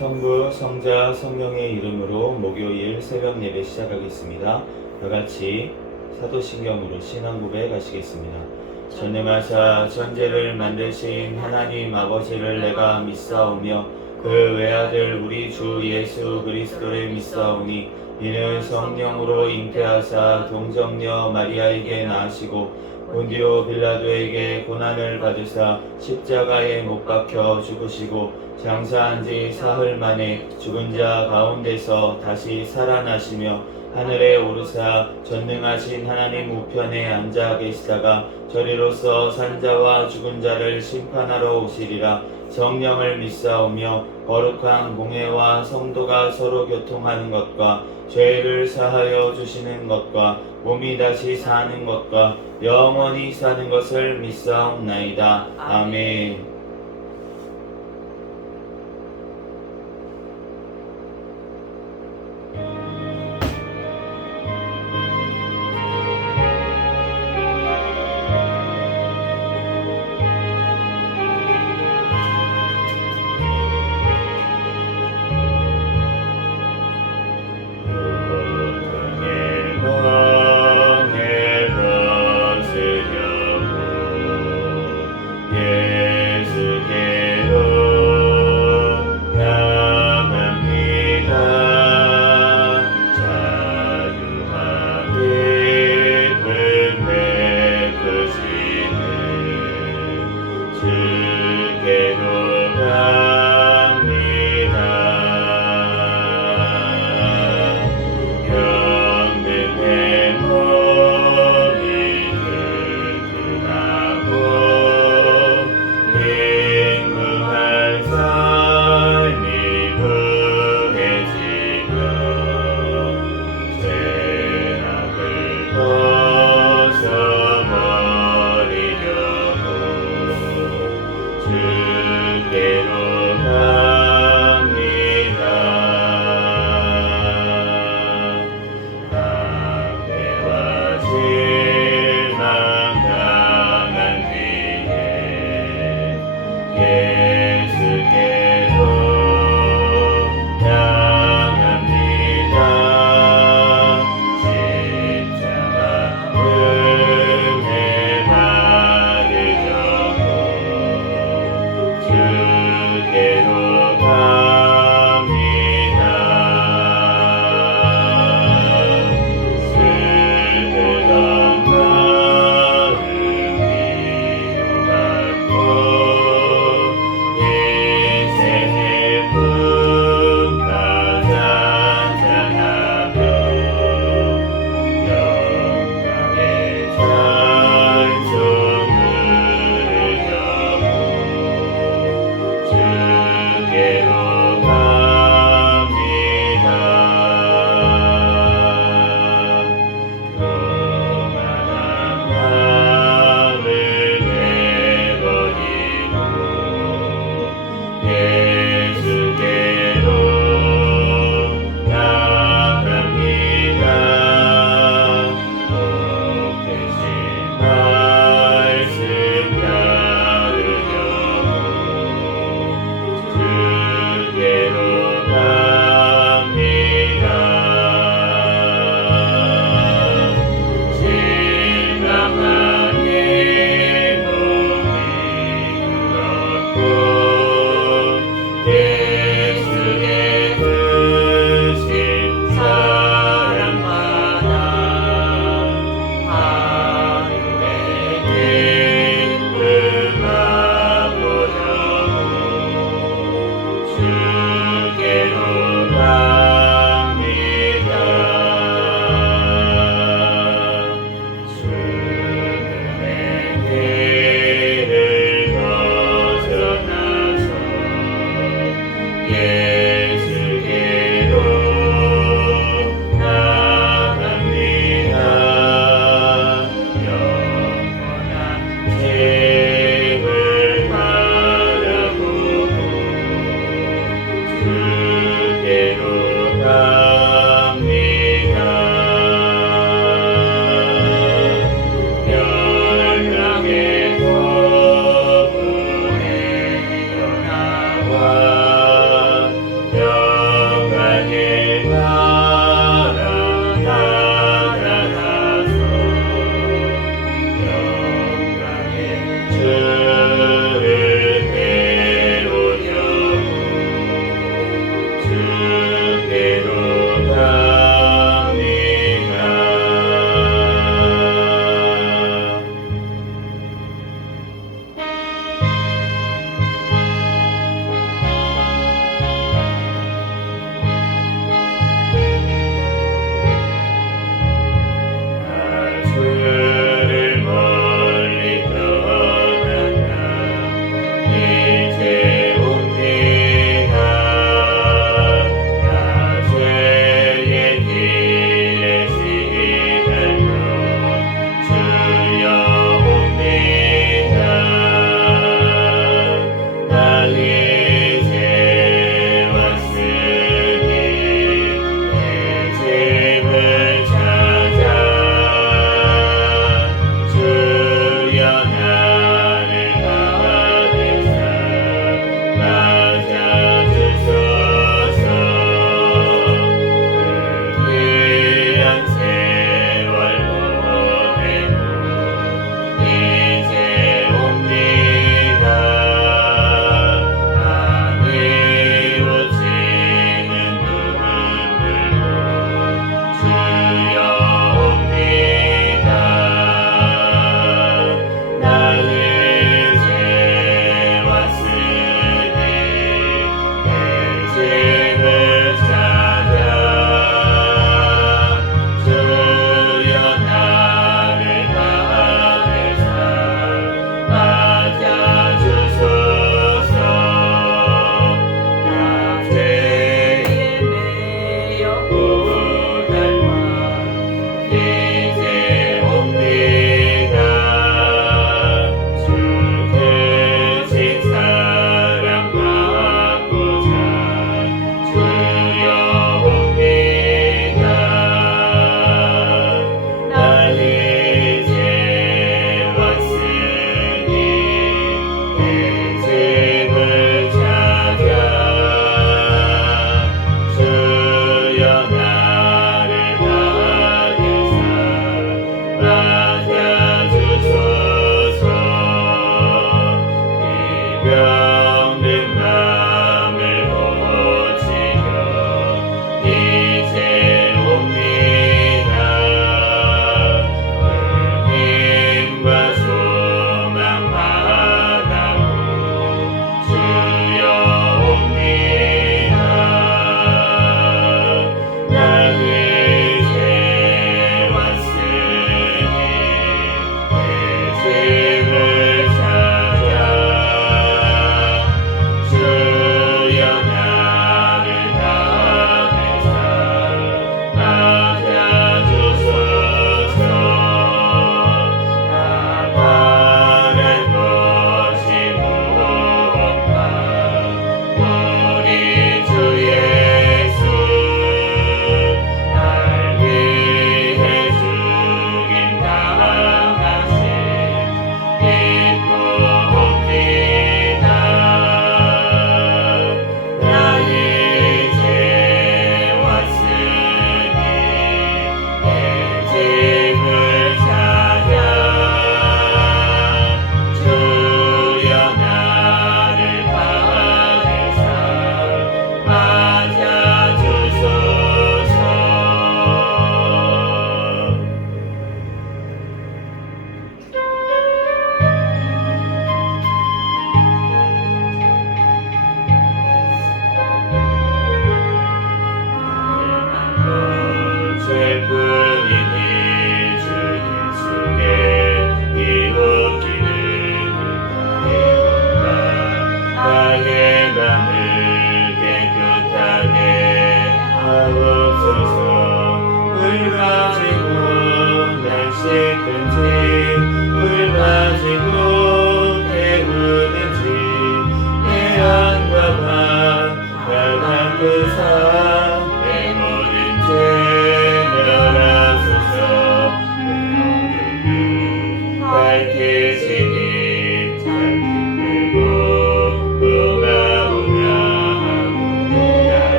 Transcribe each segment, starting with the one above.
성부, 성자, 성령의 이름으로 목요일 새벽 예배 시작하겠습니다. 다같이 사도신경으로 신앙 고백하시겠습니다. 전능하사 천지를 만드신 하나님 아버지를 내가 믿사오며 그 외아들 우리 주 예수 그리스도를 믿사오니 이는 성령으로 잉태하사 동정녀 마리아에게 낳으시고 본디오 빌라도에게 고난을 받으사 십자가에 못 박혀 죽으시고 장사한 지 사흘 만에 죽은 자 가운데서 다시 살아나시며 하늘에 오르사 전능하신 하나님 우편에 앉아 계시다가 저리로서 산자와 죽은 자를 심판하러 오시리라. 성령을 믿사오며 거룩한 공회와 성도가 서로 교통하는 것과 죄를 사하여 주시는 것과 몸이 다시 사는 것과 영원히 사는 것을 믿사옵나이다. 아멘.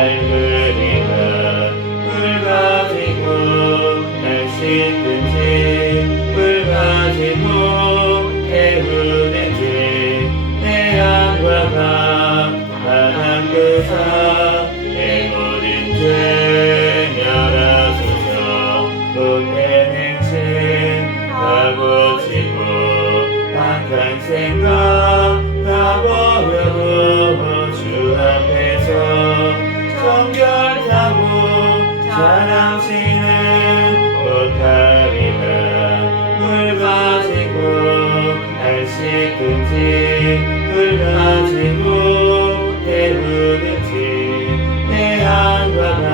밝으리라. 물 가지고 날 씻든지 물 가지고 태우든지 내 안과 가 바람그사 내 모든 죄 멸하소서. 못된 행실 다 고치고 악한 생각 다 버려도 주 앞에서 정결하고 자랑치는 못하리라. 물 가지고 날 씻든지 물 가지고 태우든지 내 안과 나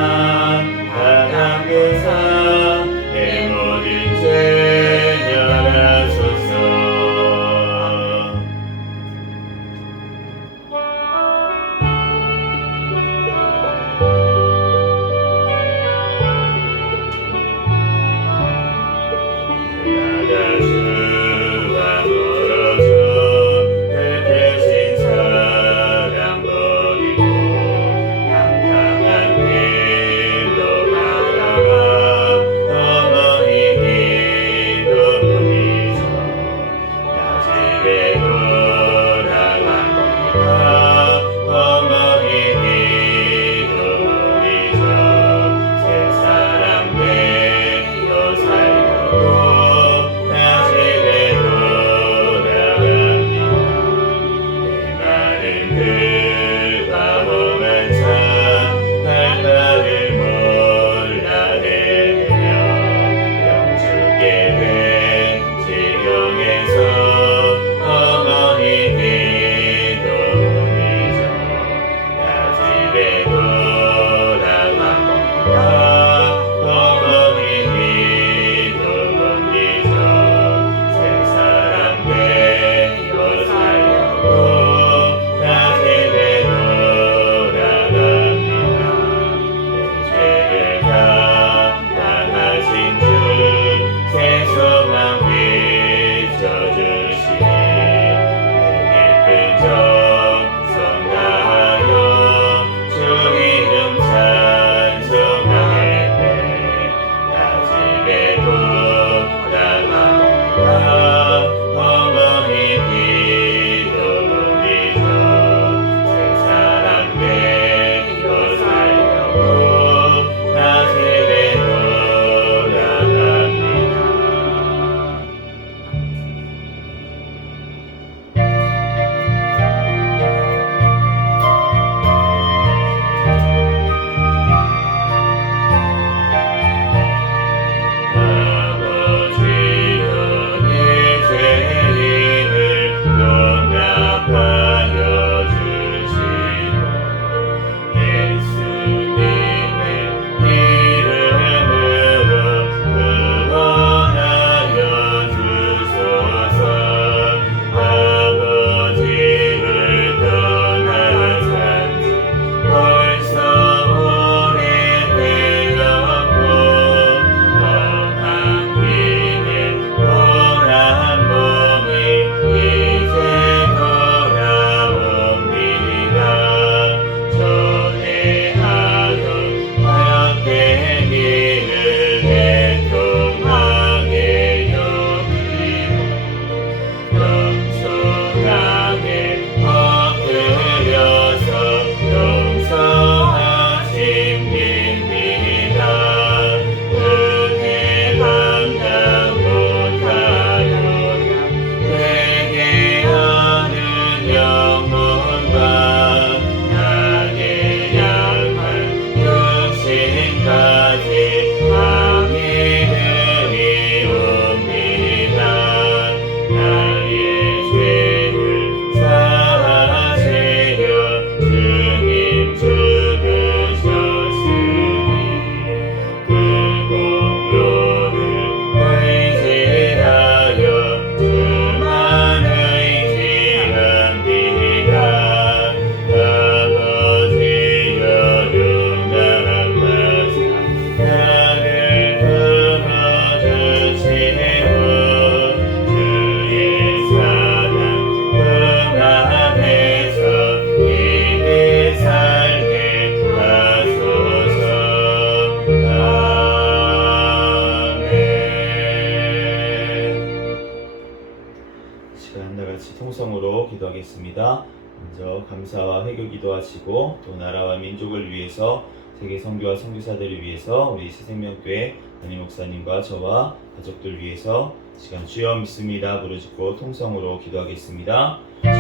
감사와 회개 기도하시고 또 나라와 민족을 위해서 세계 선교와 선교사들을 위해서 우리 새생명교회 담임 목사님과 저와 가족들 위해서 시간 주여 믿습니다 부르짖고 통성으로 기도하겠습니다. 주여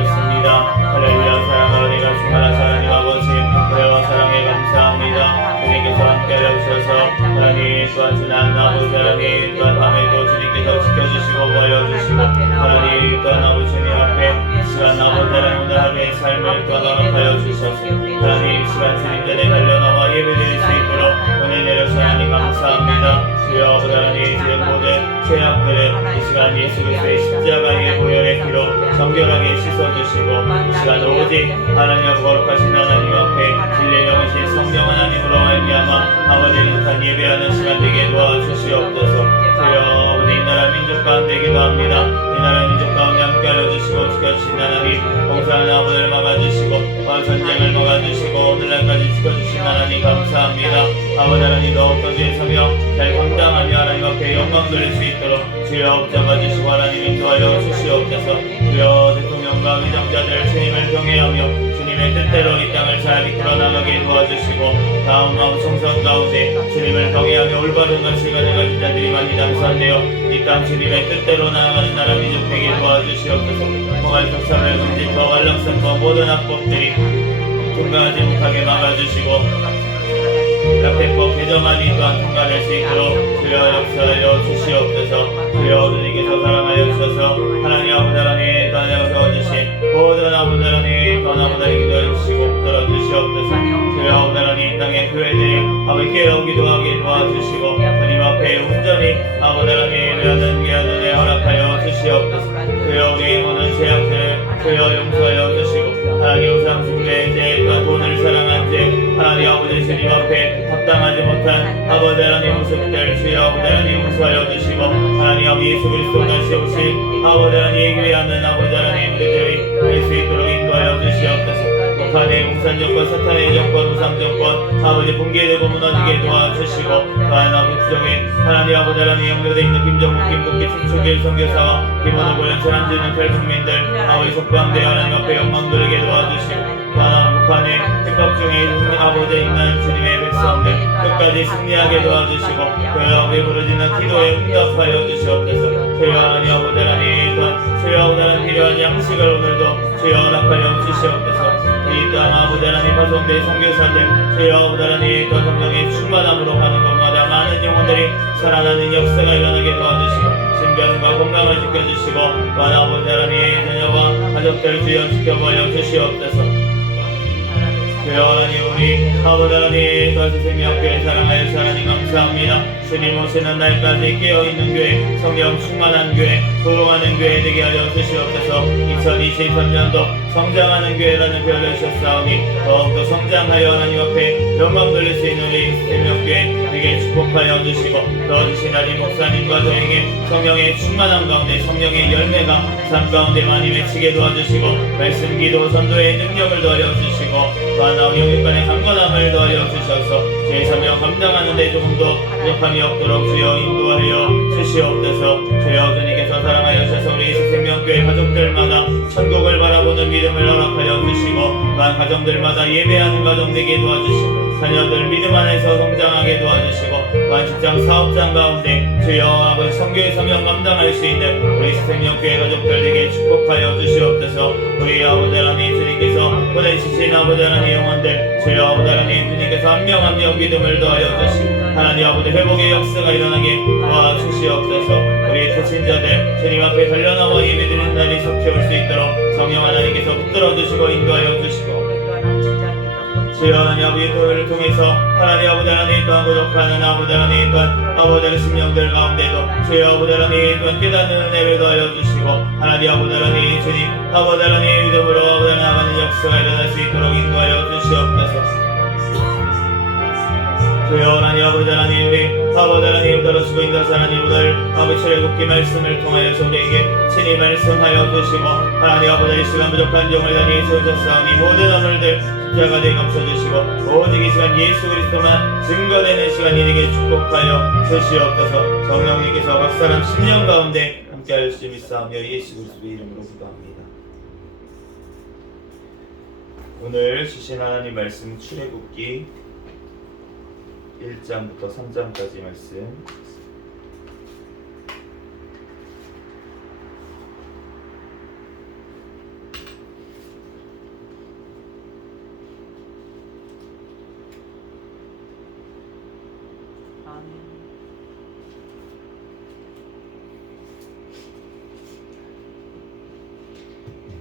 믿습니다. 할렐루야. 사랑하는 이가 충만하신 하나님 아버지 은혜와 사랑에 감사합니다. 주님께서 함께하여 주셔서 하나님 또한 지난 아버지 하나님 또한 밤에도 주님께서 지켜주시고 보여주시고 하나님 또한 아버지 주님 앞에 시간 아버지 하나님 오늘 하루의 삶을 또한 허락하여 주셔서 하나님 시간 주님 전에 달려나와 예배드릴 수 있도록 은혜 내려주신 하나님 감사합니다. 주여 아버지 하나님 주의 모든 죄악들을 이 시간 예수 그리스도의 십자가의 보혈의 피로 정결하게 씻어주시고 이 시간 오직 하나님의 거룩하신 하나님 앞에 진리의 영이신 성령 하나님으로 말미암아 아버지의 뜻한 예배하는 시간 되게 도와주시옵소서. 주여 아버지 이 나라 민족 가운데 기도합니다. 이 나라 민족 가운데 함께하여 주시고 지켜주신 하나님 봉사하는 아버지를 막아주시고 전쟁을 막아주시고 오늘날까지 지켜주신 하나님 감사합니다. 아버지 하나님 더욱더 주의 성령 잘 감당하며 하나님 앞에 영광 돌릴 수 있도록 주여 붙잡아주시고 하나님 인도하여 주시옵소서. 주여 대통령과 위정자들 주님을 경외하며 주님의 뜻대로 이 땅을 잘 이끌어 나가게 도와주시고 다음 마음 총선 가운데 주님을 경외하며 올바른 가치관을 가진 자들이 많이 당선되어 이 땅 주님의 뜻대로 나아가는 나라 민족 되게 도와주시옵소서. 공할 독사를 금지법 완락선법 모든 합법들이 통과하지 못하게 막아주시고 약대법 개정안이 또한 통과될 수 있도록 주여 역사하여 주시옵소서. 주여 주님께서 사랑하여 주셔서 하나님 아버지 하나님 또한 역사해주신 모든 아버지 하나님 또한 아버지 하나님 기도해 주시고 붙들어 주시옵소서. 주여 아버지 하나님 이 땅의 교회들이 아버지 깨어 기도하게 도와주시고 주님 앞에 온전히 아버지 하나님 외하는 귀하는 허락하여 주시옵소서. 주여 우리 모든 죄악들을 주여 용서하여 주시고 하나님 우상 숭배 죄 또한 돈을 사랑한 죄 하나님 아버지 주님 앞에 합당하지 못한 아버지 하나님 모습들 주여 아버지 하나님 용서하여 주시고 하나님 아버지 예수 그리스도 다시 오신 아버지 하나님 예배하는 아버지 하나님 우리들이 될 수 있도록 인도하여 주시옵소서. 북한의 공산정권 사탄의 정권 우상정권 아버지 붕괴되고 무너지게 도와주시고 또한 아버지적인 하나님 아버지 하나님 연결되어 있는 김정국 김국기 춘추길 선교사와 김원호 고연철 한지는 탈국민들 아버지 속방대 하나님 앞에 영광 돌리게 도와주시고 또한 북한의 흑법 중에 아버지 있는 주님의 백성들 끝까지 승리하게 도와주시고 주여 아버지 부르짖는 기도에 응답하여 주시옵소서. 주여 하나님 아버지 하나님 또한 주여 아버지 하나님 필요한 양식을 오늘도 주여 허락하여 주시옵소서. 이 땅 아버지 하나님 파송된 선교사들 주여 아버지 하나님 또 성령의 충만함으로 가는 곳마다 많은 영혼들이 살아나는 역사가 일어나게 도와주시고 신변과 건강을 지켜주시고 또한 아버지 하나님 자녀와 가족들 주여 지켜보여 주시옵소서. 주여 하나님 우리 아버지 하나님 다시 생명교회 사랑하여 하나님 감사합니다. 주님 오시는 날까지 깨어있는 교회 성령 충만한 교회 도롱하는 교회 되게 하여 주시옵소서. 2023년도 성장하는 교회라는 별을 주셨사오니 더욱더 성장하여 하나님 앞에 영광 돌릴 수 있는 우리 생명교회 되게 축복하여 주시고 도와주신 하나님 목사님과 저에게 성령의 충만함 가운데 성령의 열매가 삶 가운데 많이 맺히게 도와주시고 말씀 기도 선도의 능력을 도와여 주시고 또한 우리 영육간의 강건함을 더하여 주셔서 제 사명 감당하는 데 조금 더 부족함이 없도록 주여 인도하여 주시옵소서. 주여 주님께서 사랑하여 주셔서 우리 생명교회 가족들마다 천국을 바라보는 믿음을 허락하여 주시고 또한 가정들마다 예배하는 가정 되게 도와주시고 자녀들 믿음 안에서 성장하게 도와주시고 또한 직장 사업장 가운데 주여 아버지 선교의 사명 감당할 수 있는 우리 생명교회 가족들에게 축복하여 주시옵소서. 우리 아버지 하나님 주님께서 보내주신 아버지 하나님 영혼들 주여 아버지 하나님 주님께서 한 명 한 명 믿음을 더하여 주시고 하나님 아버지 회복의 역사가 일어나게 도와주시옵소서. 우리 태신자들 주님 앞에 달려나와 예배드리는 날이 속히 올 수 있도록 성령 하나님께서 붙들어 주시고 인도하여 주시고 주여 하나님 아버지 도를 통해서 하나님 아버지 하나님 또한 고독하는 아버지 하나님 또한 아버지 하나님 심령들 가운데도 주여 아버지 하나님 또한 깨닫는 은혜를 더하여 주시고 하나님 아버지 하나님 주님 아버지 하나님 믿음으로 아버지 나아가는 역사가 일어날 수 있도록 인도하여 주시옵소서. 주여 하나님 아버지 하나님 우리 아버지 하나님 들어주고 있는 하나님 오늘 아버지 출애굽기 말씀을 통하여서 우리에게 친히 말씀하여 주시고 하나님 아버지 이 시간 부족한 영을 다니 세우셨사오니 모든 오늘들 십자가 되게 감춰주시고 오직 이 시간 예수 그리스도만 증거되는 시간 이에게 축복하여 주시옵소서. 성령님께서 각 사람 심령 가운데 함께하여 주시옵소서. 예수 그리스도의 이름으로 기도합니다. 오늘 주신 하나님 말씀 출애굽기 1장부터 3장까지 말씀.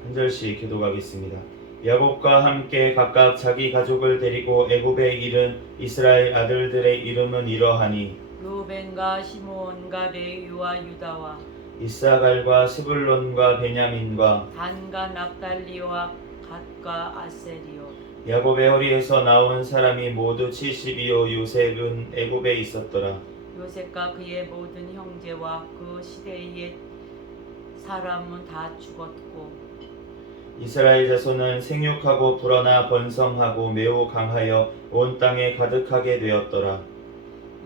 한 절씩 기도하겠습니다. 야곱과 함께 각각 자기 가족을 데리고 애굽에 이른 이스라엘 아들들의 이름은 이러하니 루벤과 시므온과 레위와 유다와 이사갈과 스불론과 베냐민과 단과 납달리와 갓과 아세리요. 야곱의 허리에서 나온 사람이 모두 70이요 요셉은 애굽에 있었더라. 요셉과 그의 모든 형제와 그 시대의 사람은 다 죽었고 이스라엘 자손은 생육하고 불어나 번성하고 매우 강하여 온 땅에 가득하게 되었더라.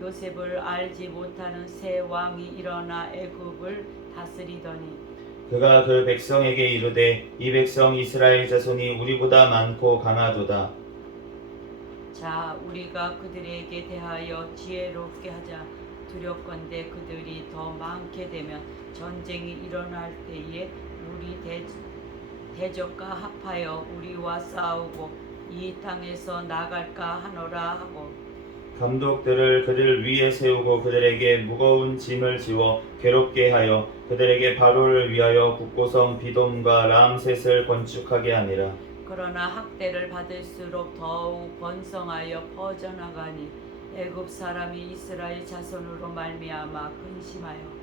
요셉을 알지 못하는 새 왕이 일어나 애굽을 다스리더니 그가 그 백성에게 이르되 이 백성 이스라엘 자손이 우리보다 많고 강하도다. 자 우리가 그들에게 대하여 지혜롭게 하자. 두렵건대 그들이 더 많게 되면 전쟁이 일어날 때에 우리 대적과 합하여 우리와 싸우고 이 땅에서 나갈까 하노라 하고 감독들을 그들 위에 세우고 그들에게 무거운 짐을 지워 괴롭게 하여 그들에게 바로를 위하여 국고성 비돔과 람셋을 건축하게 하니라. 그러나 학대를 받을수록 더욱 번성하여 퍼져나가니 애굽 사람이 이스라엘 자손으로 말미암아 근심하여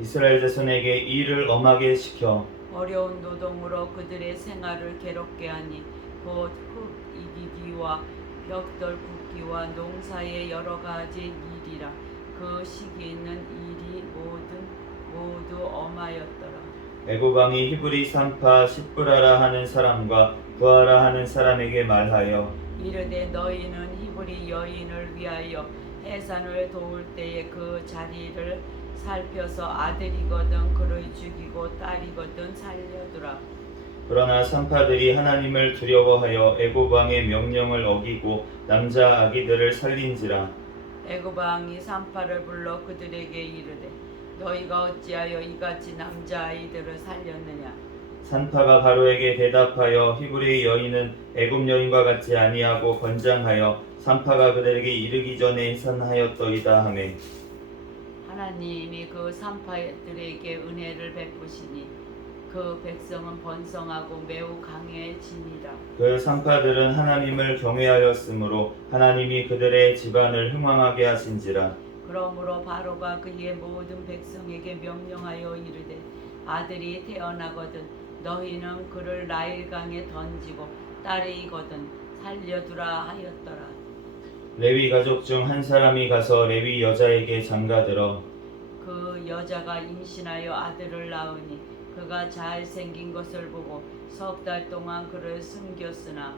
이스라엘 자손에게 일을 엄하게 시켜 어려운 노동으로 그들의 생활을 괴롭게 하니 곧 흙 이기기와 벽돌 굽기와 농사의 여러 가지 일이라. 그 시기에는 일이 모두 엄하였더라. 애굽 왕이 히브리 산파 십브라라 하는 사람과 부하라 하는 사람에게 말하여 이르되 너희는 히브리 여인을 위하여 해산을 도울 때에 그 자리를 살펴서 아들이거든 그를 죽이고 딸이거든 살려두라. 그러나 산파들이 하나님을 두려워하여 애굽 왕의 명령을 어기고 남자 아기들을 살린지라. 애굽 왕이 산파를 불러 그들에게 이르되 너희가 어찌하여 이같이 남자 아이들을 살렸느냐. 산파가 바로에게 대답하여 히브리 여인은 애굽 여인과 같지 아니하고 건장하여 산파가 그들에게 이르기 전에 해산하였더이다 하매 하나님이 그 산파들에게 은혜를 베푸시니 그 백성은 번성하고 매우 강해지니라. 그 산파들은 하나님을 경외하였으므로 하나님이 그들의 집안을 흥왕하게 하신지라. 그러므로 바로가 그의 모든 백성에게 명령하여 이르되 아들이 태어나거든 너희는 그를 나일강에 던지고 딸이거든 살려두라 하였더라. 레위 가족 중 한 사람이 가서 레위 여자에게 장가들어 그 여자가 임신하여 아들을 낳으니 그가 잘생긴 것을 보고 석 달 동안 그를 숨겼으나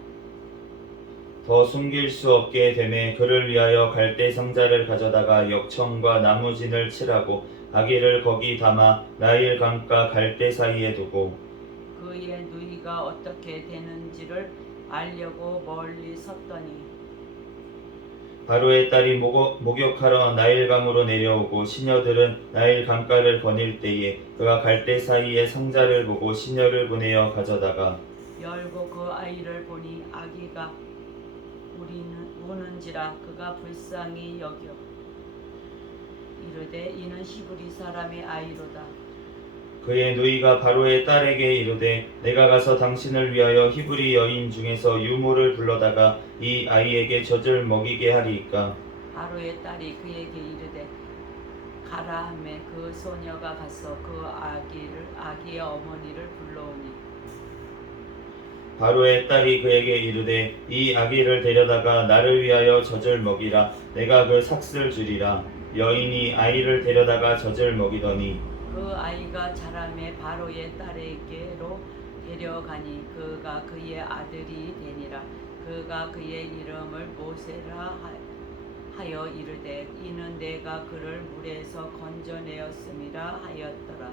더 숨길 수 없게 되매 그를 위하여 갈대 상자를 가져다가 역청과 나무진을 칠하고 아기를 거기 담아 나일 강가 갈대 사이에 두고 그의 누이가 어떻게 되는지를 알려고 멀리 섰더니 바로의 딸이 목욕하러 나일강으로 내려오고 시녀들은 나일 강가를 거닐 때에 그가 갈대 사이에 상자를 보고 시녀를 보내어 가져다가 열고 그 아이를 보니 아기가 우는지라 그가 불쌍히 여겨 이르되 이는 히브리 사람의 아이로다. 그의 누이가 바로의 딸에게 이르되 내가 가서 당신을 위하여 히브리 여인 중에서 유모를 불러다가 이 아이에게 젖을 먹이게 하리이까. 바로의 딸이 그에게 이르되 가라 하매 그 소녀가 가서 그 아기의 어머니를 불러오니 바로의 딸이 그에게 이르되 이 아기를 데려다가 나를 위하여 젖을 먹이라. 내가 그 삭슬 주리라. 여인이 아이를 데려다가 젖을 먹이더니 그 아이가 자라매 바로의 딸에게로 데려가니 그가 그의 아들이 되니라. 그가 그의 이름을 모세라 하여 이르되 이는 내가 그를 물에서 건져내었음이라 하였더라.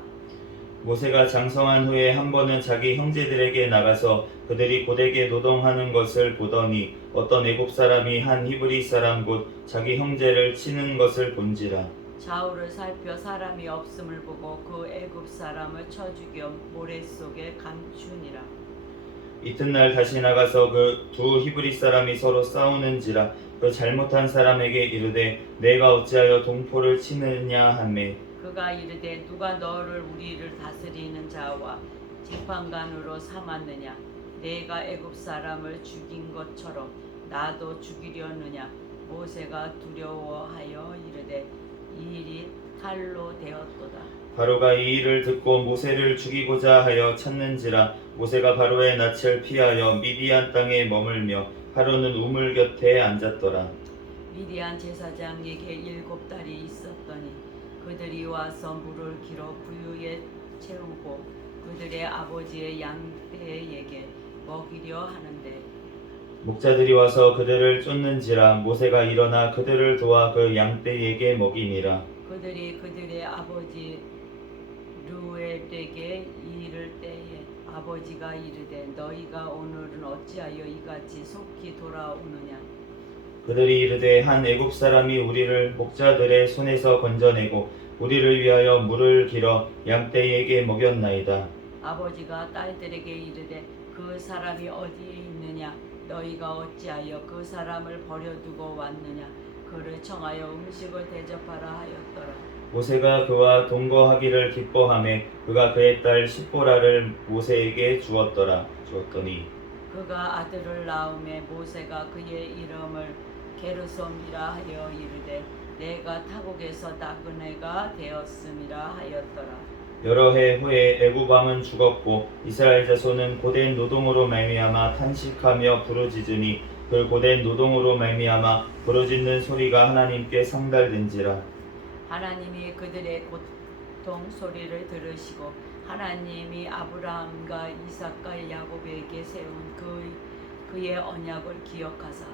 모세가 장성한 후에 한 번은 자기 형제들에게 나가서 그들이 고되게 노동하는 것을 보더니 어떤 애굽 사람이 한 히브리 사람 곧 자기 형제를 치는 것을 본지라. 좌우를 살펴 사람이 없음을 보고 그 애굽 사람을 쳐 죽여 모래 속에 감추니라. 이튿날 다시 나가서 그 두 히브리 사람이 서로 싸우는지라. 그 잘못한 사람에게 이르되 내가 어찌하여 동포를 치느냐 하매 그가 이르되 누가 너를 우리를 다스리는 자와 재판관으로 삼았느냐? 내가 애굽 사람을 죽인 것처럼 나도 죽이려느냐? 모세가 두려워하여 이르되 이 일이 칼로 되었도다. 바로가 이 일을 듣고 모세를 죽이고자 하여 찾는지라. 모세가 바로의 낯을 피하여 미디안 땅에 머물며 하루는 우물 곁에 앉았더라. 미디안 제사장에게 7달이 있었더니 그들이 와서 물을 길어 부유에 채우고 그들의 아버지의 양떼에게 먹이려 하는데 목자들이 와서 그들을 쫓는지라. 모세가 일어나 그들을 도와 그 양떼에게 먹이니라. 그들이 그들의 아버지 르우엘에게 이를 때에 아버지가 이르되 너희가 오늘은 어찌하여 이같이 속히 돌아오느냐? 그들이 이르되 한 애굽 사람이 우리를 목자들의 손에서 건져내고 우리를 위하여 물을 길어 양떼에게 먹였나이다. 아버지가 딸들에게 이르되 그 사람이 어디에 있느냐? 너희가 어찌하여 그 사람을 버려두고 왔느냐? 그를 청하여 음식을 대접하라 하였더라. 모세가 그와 동거하기를 기뻐하매 그가 그의 딸 십보라를 모세에게 주었더니 그가 아들을 낳음에 모세가 그의 이름을 게르솜이라 하여 이르되 내가 타국에서 나그네가 되었음이라 하였더라. 여러 해 후에 애굽 왕은 죽었고 이스라엘 자손은 고된 노동으로 말미암아 탄식하며 부르짖으니 그 고된 노동으로 말미암아 부르짖는 소리가 하나님께 상달된지라. 하나님이 그들의 고통 소리를 들으시고 하나님이 아브라함과 이삭과 야곱에게 세운 그의 언약을 기억하사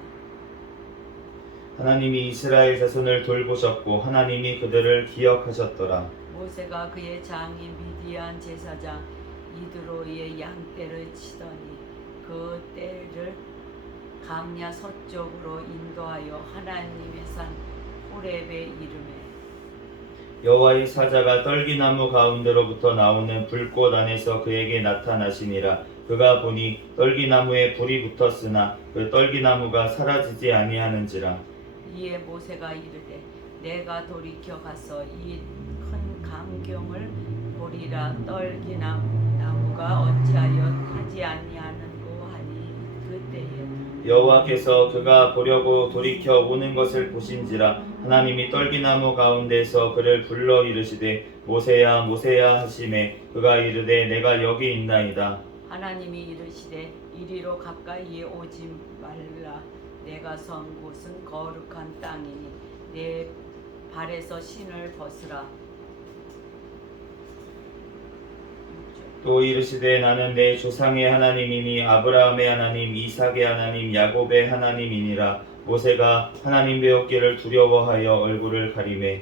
하나님이 이스라엘 자손을 돌보셨고 하나님이 그들을 기억하셨더라. 모세가 그의 장인 미디안 제사장 이드로의 양떼를 치더니 그 떼를 강야 서쪽으로 인도하여 하나님의 산 호렙에 이르매 여호와의 사자가 떨기나무 가운데로부터 나오는 불꽃 안에서 그에게 나타나시니라. 그가 보니 떨기나무에 불이 붙었으나 그 떨기나무가 사라지지 아니하는지라. 이에 모세가 이르되 내가 돌이켜 가서 이 큰 강경을 보리라. 떨기나무가 어찌하여 타지 아니하는고 하니 그때에 여호와께서 그가 보려고 돌이켜 오는 것을 보신지라. 하나님이 떨기나무 가운데서 그를 불러 이르시되 모세야 모세야 하시매 그가 이르되 내가 여기 있나이다. 하나님이 이르시되 이리로 가까이에 오지 말라. 내가 선 곳은 거룩한 땅이니 내 발에서 신을 벗으라. 또 이르시되 나는 내 조상의 하나님이니 아브라함의 하나님 이삭의 하나님 야곱의 하나님이니라. 모세가 하나님 배웠기를 두려워하여 얼굴을 가리매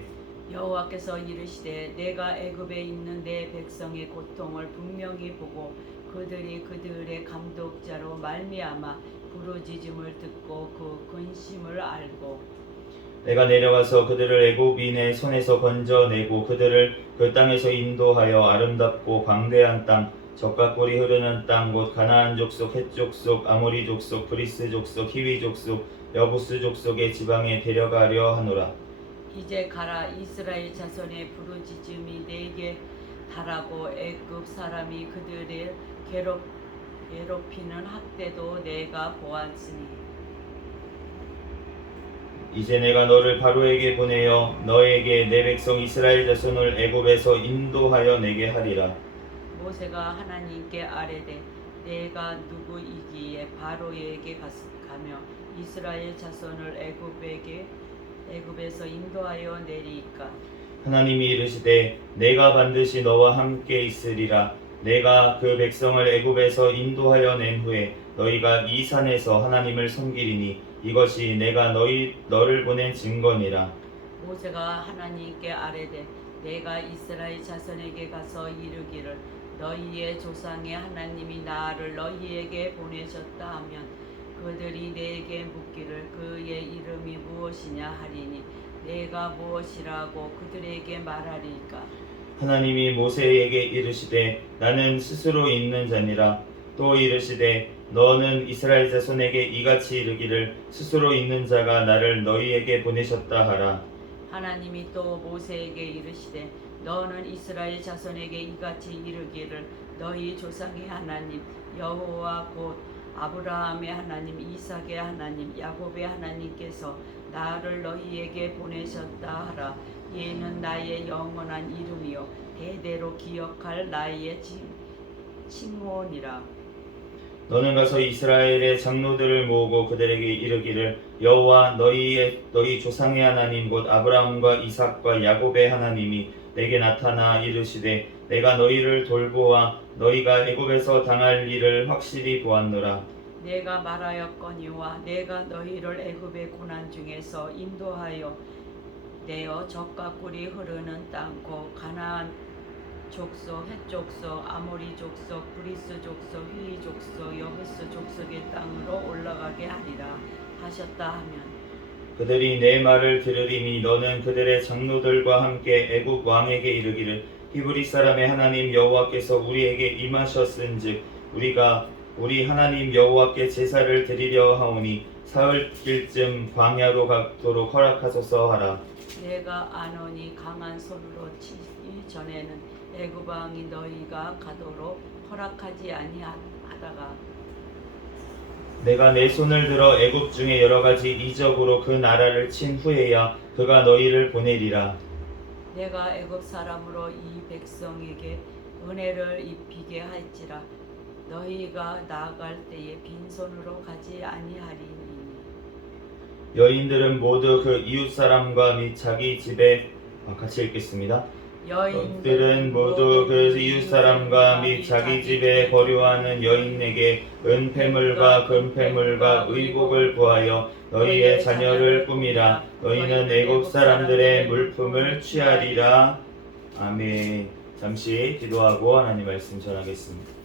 여호와께서 이르시되 내가 애굽에 있는 내 백성의 고통을 분명히 보고 그들이 그들의 감독자로 말미암아 부르짖음을 듣고 그 근심을 알고 내가 내려가서 그들을 애굽인의 손에서 건져내고 그들을 그 땅에서 인도하여 아름답고 광대한 땅 젖과 꿀이 흐르는 땅 곧 가나안 족속 헷 족속 아모리 족속 브리스 족속 히위 족속 여부스 족속의 지방에 데려가려 하노라. 이제 가라. 이스라엘 자손의 부르짖음이 내게 달하고 애굽 사람이 그들을 괴롭히는 학대도 내가 보았으니 이제 내가 너를 바로에게 보내어 너에게 내 백성 이스라엘 자손을 애굽에서 인도하여 내게 하리라. 모세가 하나님께 아뢰되 내가 누구이기에 바로에게 가며 이스라엘 자손을 애굽에서 인도하여 내리이까. 하나님이 이르시되 내가 반드시 너와 함께 있으리라. 내가 그 백성을 애굽에서 인도하여 낸 후에 너희가 이 산에서 하나님을 섬기리니 이것이 내가 너를 보낸 증거니라. 모세가 하나님께 아뢰되 내가 이스라엘 자손에게 가서 이르기를 너희의 조상의 하나님이 나를 너희에게 보내셨다 하면 그들이 내게 묻기를 그의 이름이 무엇이냐 하리니 내가 무엇이라고 그들에게 말하리까. 하나님이 모세에게 이르시되 나는 스스로 있는 자니라. 또 이르시되 너는 이스라엘 자손에게 이같이 이르기를 스스로 있는 자가 나를 너희에게 보내셨다 하라. 하나님이 또 모세에게 이르시되 너는 이스라엘 자손에게 이같이 이르기를 너희 조상의 하나님 여호와 곧 아브라함의 하나님 이삭의 하나님 야곱의 하나님께서 나를 너희에게 보내셨다 하라. 얘는 나의 영원한 이름이요 대대로 기억할 나의 칭호니라. 너는 가서 이스라엘의 장로들을 모으고 그들에게 이르기를 여호와 너희 조상의 하나님 곧 아브라함과 이삭과 야곱의 하나님이 내게 나타나 이르시되 내가 너희를 돌보아 너희가 애굽에서 당할 일을 확실히 보았노라. 내가 말하였거니와 내가 너희를 애굽의 고난 중에서 인도하여 내어 젖과 꿀이 흐르는 땅 곧 가나안 족속, 헷 족속, 아모리 족속, 브리스 족속, 휘 족속, 여부스 족속의 땅으로 올라가게 하리라 하셨다 하면 그들이 내 말을 들으리니 너는 그들의 장로들과 함께 애굽 왕에게 이르기를 히브리 사람의 하나님 여호와께서 우리에게 임하셨은즉 우리가 우리 하나님 여호와께 제사를 드리려 하오니 사흘길쯤 광야로 가도록 허락하소서 하라. 내가 아노니 강한 손으로 치기 전에는 애굽 왕이 너희가 가도록 허락하지 아니하다가 내가 내 손을 들어 애굽 중에 여러 가지 이적으로 그 나라를 친 후에야 그가 너희를 보내리라. 내가 애굽 사람으로 이 백성에게 은혜를 입히게 할지라 너희가 나아갈 때에 빈손으로 가지 아니하리니. 여인들은 모두 그 이웃 사람과 및 자기 집에 같이 읽겠습니다. 여인들은 모두 그 이웃 사람과 및 자기 집에 거류하는 여인에게 은폐물과 금폐물과 의복을 구하여 너희의 자녀를 꾸미라. 너희는 애굽 사람들의 물품을 취하리라. 아멘. 잠시 기도하고 하나님 말씀 전하겠습니다.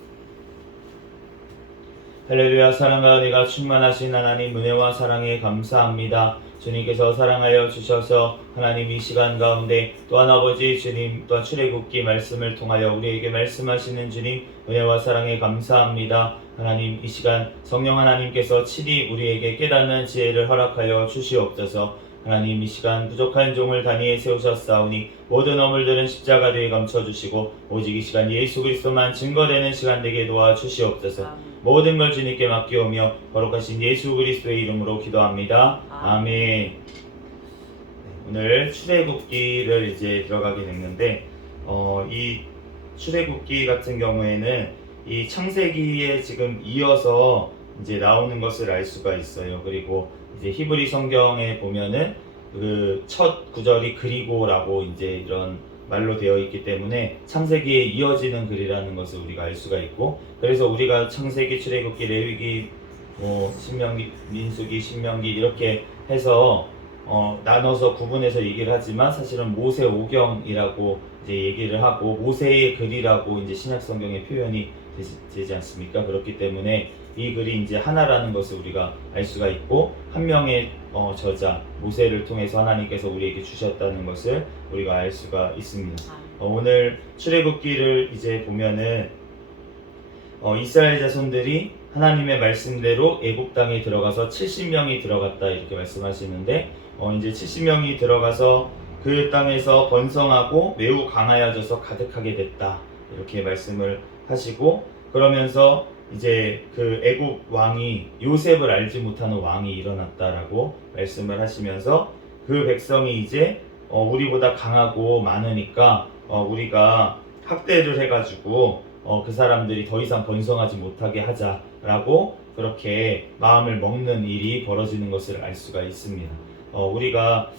할렐루야. 사랑과 은혜가 충만하신 하나님 은혜와 사랑에 감사합니다. 주님께서 사랑하여 주셔서 하나님 이 시간 가운데 또한 아버지 주님 또한 출애굽기 말씀을 통하여 우리에게 말씀하시는 주님 은혜와 사랑에 감사합니다. 하나님 이 시간 성령 하나님께서 친히 우리에게 깨닫는 지혜를 허락하여 주시옵소서. 하나님 이 시간 부족한 종을 단위에 세우셨사오니 모든 어물들은 십자가 뒤에 감춰주시고 오직 이 시간 예수 그리스도만 증거되는 시간 되게 도와주시옵소서. 모든 걸 주님께 맡기오며 거룩하신 예수 그리스도의 이름으로 기도합니다. 아멘. 오늘 출애굽기를 이제 들어가게 됐는데 이 출애굽기 같은 경우에는 이 창세기에 지금 이어서 이제 나오는 것을 알 수가 있어요. 그리고 이제 히브리 성경에 보면은 그 첫 구절이 그리고라고 이제 이런 말로 되어 있기 때문에 창세기에 이어지는 글이라는 것을 우리가 알 수가 있고, 그래서 우리가 창세기, 출애굽기, 레위기, 신명기, 민수기, 신명기 이렇게 해서 나눠서 구분해서 얘기를 하지만 사실은 모세오경이라고 이제 얘기를 하고 모세의 글이라고 이제 신약 성경에 표현이 되지 않습니까? 그렇기 때문에 이 글이 이제 하나라는 것을 우리가 알 수가 있고 한 명의 저자 모세를 통해서 하나님께서 우리에게 주셨다는 것을 우리가 알 수가 있습니다. 오늘 출애굽기를 이제 보면은 이스라엘 자손들이 하나님의 말씀대로 애굽 땅에 들어가서 70명이 들어갔다 이렇게 말씀하시는데 이제 70명이 들어가서 그 땅에서 번성하고 매우 강하여져서 가득하게 됐다 이렇게 말씀을 하시고, 그러면서 이제 그 애굽 왕이 요셉을 알지 못하는 왕이 일어났다라고 말씀을 하시면서 그 백성이 이제 우리보다 강하고 많으니까 우리가 학대를 해가지고 그 사람들이 더 이상 번성하지 못하게 하자라고 그렇게 마음을 먹는 일이 벌어지는 것을 알 수가 있습니다. 우리가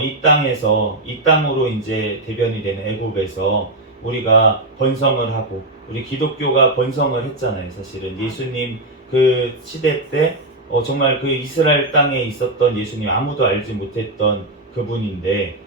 이 땅에서 이 땅으로 이제 대변이 되는 애굽에서 우리가 번성을 하고 우리 기독교가 번성을 했잖아요. 사실은 예수님 그 시대 때 정말 그 이스라엘 땅에 있었던 예수님 아무도 알지 못했던 그분인데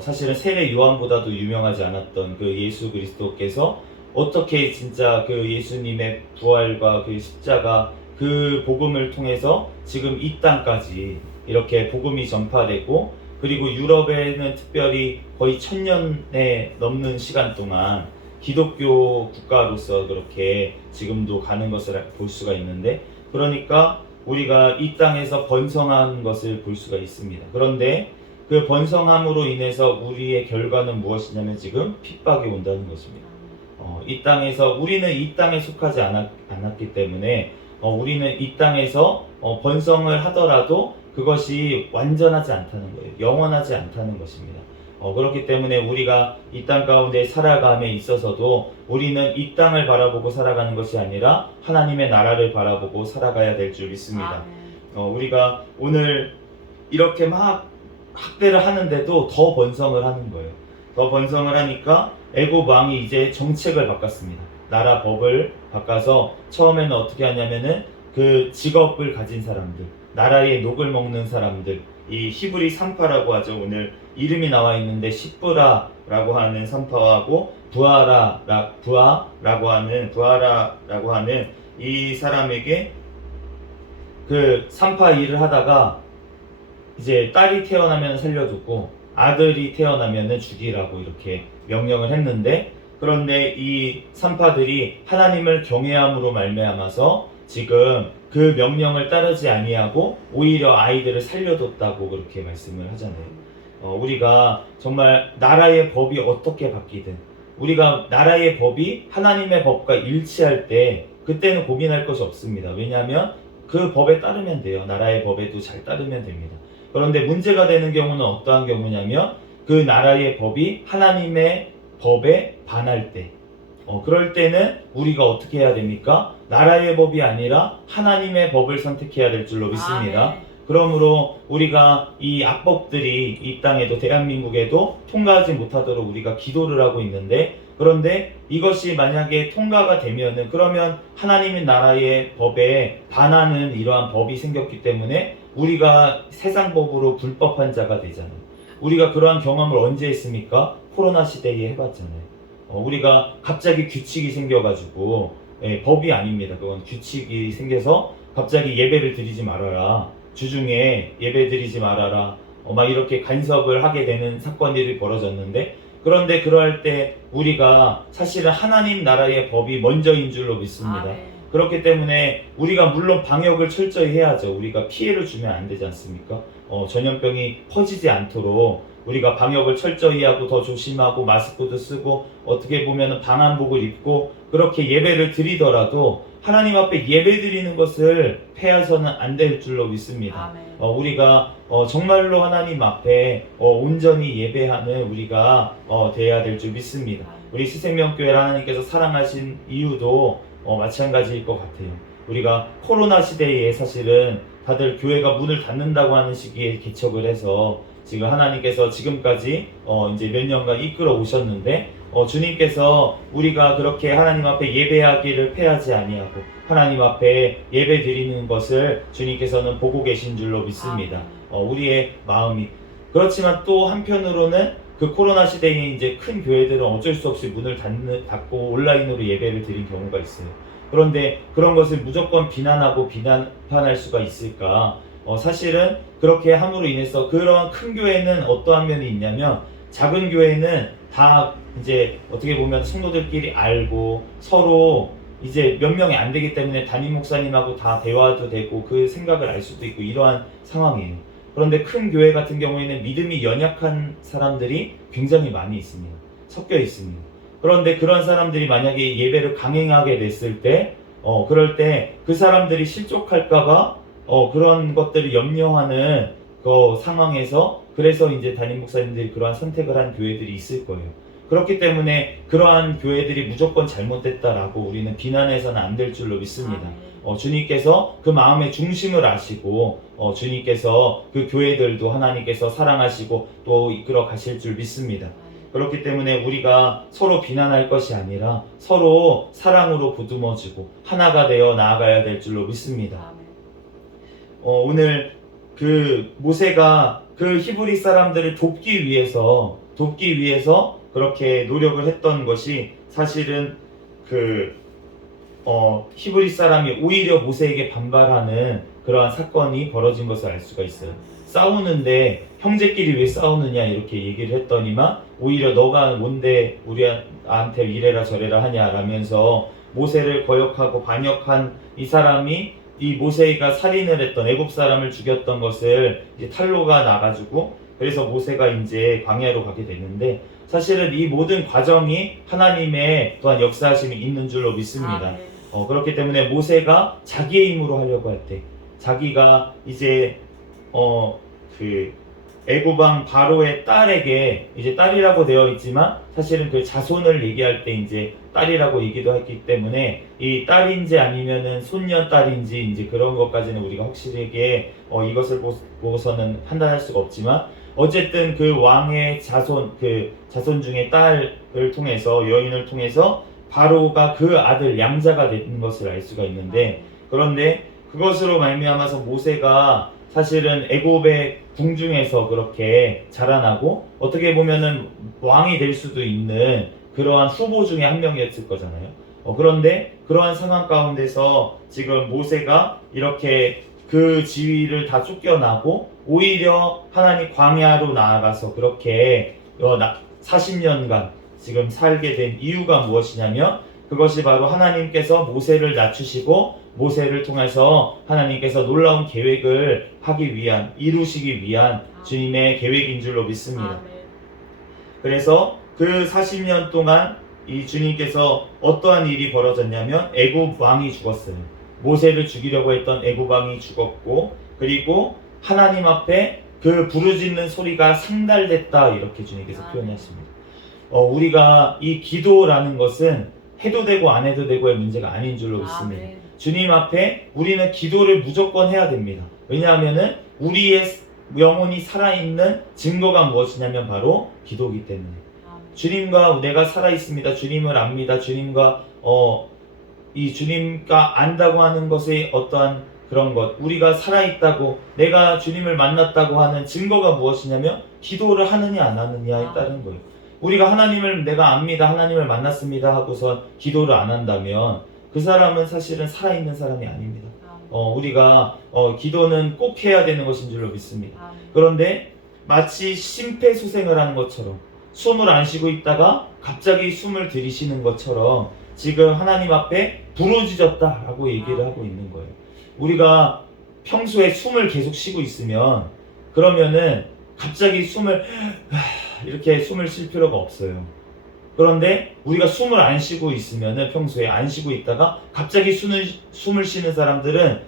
사실은 세례 요한보다도 유명하지 않았던 그 예수 그리스도께서 어떻게 진짜 그 예수님의 부활과 그 십자가 그 복음을 통해서 지금 이 땅까지 이렇게 복음이 전파되고, 그리고 유럽에는 특별히 거의 1000년에 넘는 시간 동안 기독교 국가로서 그렇게 지금도 가는 것을 볼 수가 있는데, 그러니까 우리가 이 땅에서 번성한 것을 볼 수가 있습니다. 그런데 그 번성함으로 인해서 우리의 결과는 무엇이냐면 지금 핍박이 온다는 것입니다. 이 땅에서 우리는 이 땅에 속하지 않았기 때문에 우리는 이 땅에서 번성을 하더라도 그것이 완전하지 않다는 거예요. 영원하지 않다는 것입니다. 그렇기 때문에 우리가 이 땅 가운데 살아감에 있어서도 우리는 이 땅을 바라보고 살아가는 것이 아니라 하나님의 나라를 바라보고 살아가야 될 줄 믿습니다. 우리가 오늘 이렇게 막 학대를 하는데도 더 번성을 하는 거예요. 더 번성을 하니까 애굽 왕이 이제 정책을 바꿨습니다. 나라 법을 바꿔서 처음에는 어떻게 하냐면은 그 직업을 가진 사람들, 나라의 녹을 먹는 사람들, 이 히브리 산파라고 하죠. 오늘 이름이 나와 있는데 시브라라고 하는 산파하고 부하라라고 하는 이 사람에게 그 산파 일을 하다가 이제 딸이 태어나면 살려두고 아들이 태어나면 죽이라고 이렇게 명령을 했는데, 그런데 이 산파들이 하나님을 경외함으로 말미암아서 지금 그 명령을 따르지 아니하고 오히려 아이들을 살려뒀다고 그렇게 말씀을 하잖아요. 우리가 정말 나라의 법이 어떻게 바뀌든 우리가 나라의 법이 하나님의 법과 일치할 때 그때는 고민할 것이 없습니다. 왜냐하면 그 법에 따르면 돼요. 나라의 법에도 잘 따르면 됩니다. 그런데 문제가 되는 경우는 어떠한 경우냐면 그 나라의 법이 하나님의 법에 반할 때, 그럴 때는 우리가 어떻게 해야 됩니까? 나라의 법이 아니라 하나님의 법을 선택해야 될 줄로 믿습니다. 그러므로 우리가 이 악법들이 이 땅에도 대한민국에도 통과하지 못하도록 우리가 기도를 하고 있는데, 그런데 이것이 만약에 통과가 되면은 그러면 하나님의 나라의 법에 반하는 이러한 법이 생겼기 때문에 우리가 세상 법으로 불법한 자가 되잖아요. 우리가 그러한 경험을 언제 했습니까? 코로나 시대에 해봤잖아요. 우리가 갑자기 규칙이 생겨가지고, 법이 아닙니다. 그건 규칙이 생겨서 갑자기 예배를 드리지 말아라, 주중에 예배 드리지 말아라, 막 이렇게 간섭을 하게 되는 사건들이 벌어졌는데, 그런데 그럴 때 우리가 사실은 하나님 나라의 법이 먼저인 줄로 믿습니다. 그렇기 때문에 우리가 물론 방역을 철저히 해야죠. 우리가 피해를 주면 안 되지 않습니까? 전염병이 퍼지지 않도록 우리가 방역을 철저히 하고 더 조심하고 마스크도 쓰고 어떻게 보면 방한복을 입고 그렇게 예배를 드리더라도 하나님 앞에 예배 드리는 것을 패해서는 안 될 줄로 믿습니다. 우리가 정말로 하나님 앞에 온전히 예배하는 우리가 돼야 될 줄 믿습니다. 우리 새생명교회를 하나님께서 사랑하신 이유도 마찬가지일 것 같아요. 우리가 코로나 시대에 사실은 다들 교회가 문을 닫는다고 하는 시기에 개척을 해서 지금 하나님께서 지금까지 이제 몇 년간 이끌어 오셨는데, 주님께서 우리가 그렇게 하나님 앞에 예배하기를 패하지 아니하고 하나님 앞에 예배 드리는 것을 주님께서는 보고 계신 줄로 믿습니다. 우리의 마음이. 그렇지만 또 한편으로는 그 코로나 시대에 이제 큰 교회들은 어쩔 수 없이 문을 닫고 온라인으로 예배를 드린 경우가 있어요. 그런데 그런 것을 무조건 비난하고 비난할 수가 있을까? 사실은 그렇게 함으로 인해서 그런 큰 교회는 어떠한 면이 있냐면, 작은 교회는 다 이제 어떻게 보면 성도들끼리 알고 서로 이제 몇 명이 안 되기 때문에 담임 목사님하고 다 대화도 되고 그 생각을 알 수도 있고 이러한 상황이에요. 그런데 큰 교회 같은 경우에는 믿음이 연약한 사람들이 굉장히 많이 있습니다. 섞여 있습니다. 그런데 그런 사람들이 만약에 예배를 강행하게 됐을 때, 그럴 때 그 사람들이 실족할까봐 그런 것들을 염려하는 그 상황에서, 그래서 이제 담임 목사님들이 그러한 선택을 한 교회들이 있을 거예요. 그렇기 때문에 그러한 교회들이 무조건 잘못됐다라고 우리는 비난해서는 안 될 줄로 믿습니다. 주님께서 그 마음의 중심을 아시고 주님께서 그 교회들도 하나님께서 사랑하시고 또 이끌어 가실 줄 믿습니다. 그렇기 때문에 우리가 서로 비난할 것이 아니라 서로 사랑으로 보듬어주고 하나가 되어 나아가야 될 줄로 믿습니다. 오늘 그 모세가 그 히브리 사람들을 돕기 위해서 그렇게 노력을 했던 것이 사실은 히브리 사람이 오히려 모세에게 반발하는 그러한 사건이 벌어진 것을 알 수가 있어요. 싸우는데 형제끼리 왜 싸우느냐 이렇게 얘기를 했더니만 오히려 너가 뭔데 나한테 이래라 저래라 하냐 라면서 모세를 거역하고 반역한 이 사람이 이 모세가 살인을 했던 애굽 사람을 죽였던 것을 이제 탄로가 나가지고 그래서 모세가 이제 광야로 가게 됐는데 사실은 이 모든 과정이 하나님의 또한 역사하심이 있는 줄로 믿습니다. 그렇기 때문에 모세가 자기의 힘으로 하려고 할 때 자기가 이제 애굽 왕 바로의 딸에게 이제 딸이라고 되어 있지만 사실은 그 자손을 얘기할 때 이제 딸이라고 얘기도 했기 때문에 이 딸인지 아니면은 손녀 딸인지 이제 그런 것까지는 우리가 확실하게 이것을 보고서는 판단할 수가 없지만 어쨌든 그 왕의 자손 중에 딸을 통해서 여인을 통해서 바로가 그 아들 양자가 된 것을 알 수가 있는데 그런데 그것으로 말미암아서 모세가 사실은 애굽의 궁중에서 그렇게 자라나고 어떻게 보면은 왕이 될 수도 있는 그러한 후보 중에 한 명이었을 거잖아요. 그런데 그러한 상황 가운데서 지금 모세가 이렇게 그 지위를 다 쫓겨나고 오히려 하나님 광야로 나아가서 그렇게 40년간 지금 살게 된 이유가 무엇이냐면 그것이 바로 하나님께서 모세를 낮추시고 모세를 통해서 하나님께서 놀라운 계획을 이루시기 위한 주님의 계획인 줄로 믿습니다. 그래서 그 40년 동안 이 주님께서 어떠한 일이 벌어졌냐면 애굽 왕이 죽었어요. 모세를 죽이려고 했던 애굽 왕이 죽었고 그리고 하나님 앞에 그 부르짖는 소리가 상달됐다 이렇게 주님께서 표현하십니다. 우리가 이 기도라는 것은 해도 되고 안 해도 되고의 문제가 아닌 줄로 믿습니다. 주님 앞에 우리는 기도를 무조건 해야 됩니다. 왜냐하면은 우리의 영혼이 살아있는 증거가 무엇이냐면 바로 기도이기 때문에 주님과 내가 살아있습니다. 주님을 압니다. 주님과 안다고 하는 것의 어떠한 그런 것 우리가 살아있다고 내가 주님을 만났다고 하는 증거가 무엇이냐면 기도를 하느냐 안 하느냐에 따른 거예요. 우리가 하나님을 내가 압니다. 하나님을 만났습니다 하고서 기도를 안 한다면 그 사람은 사실은 살아있는 사람이 아닙니다. 우리가 기도는 꼭 해야 되는 것인 줄로 믿습니다. 그런데 마치 심폐소생을 하는 것처럼 숨을 안 쉬고 있다가 갑자기 숨을 들이쉬는 것처럼 지금 하나님 앞에 부르짖었다라고 얘기를 하고 있는 거예요. 우리가 평소에 숨을 계속 쉬고 있으면 그러면은 갑자기 이렇게 숨을 쉴 필요가 없어요. 그런데 우리가 숨을 안 쉬고 있으면은 평소에 안 쉬고 있다가 갑자기 숨을 쉬는 사람들은